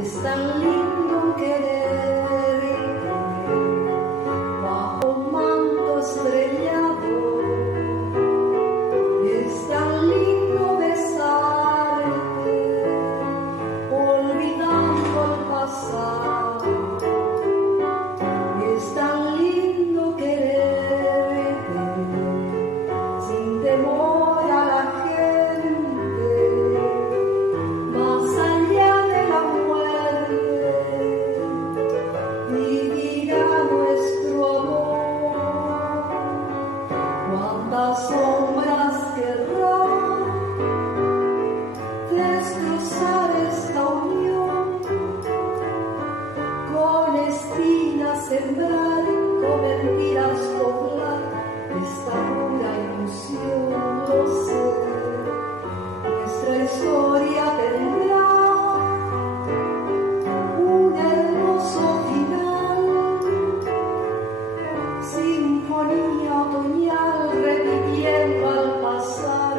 Es tan lindo quererte bajo un manto estrellado. Es tan lindo besarte olvidando el pasado. Es tan lindo quererte sin temor a la gente, más allá de la muerte, vivirá nuestro amor. Cuántas sombras querrán destrozar esta unión, con espinas sembrar, con mentiras poblar esta pura ilusión. Lo sé, nuestra historia tendrá un hermoso final, sinfonía otoñal repitiendo al pasar.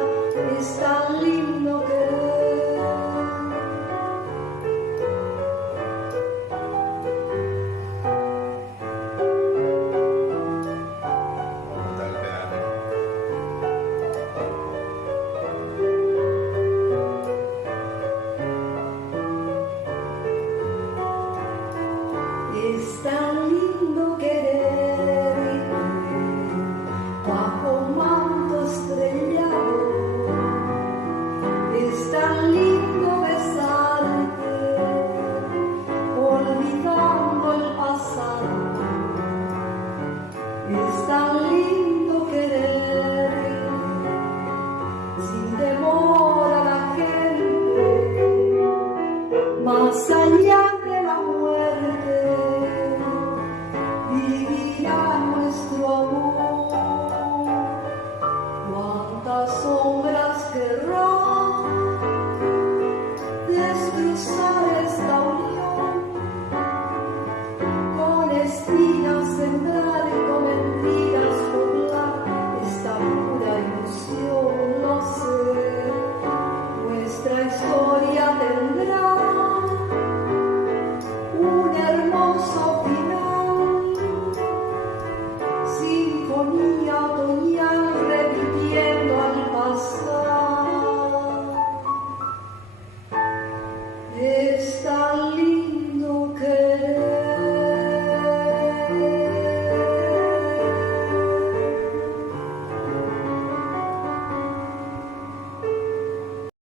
Es tan lindo querer. Es tan lindo quererte bajo un manto estrellado. Es tan lindo besarte olvidando el pasado. Es tan lindo quererte sin temor a la gente, más allá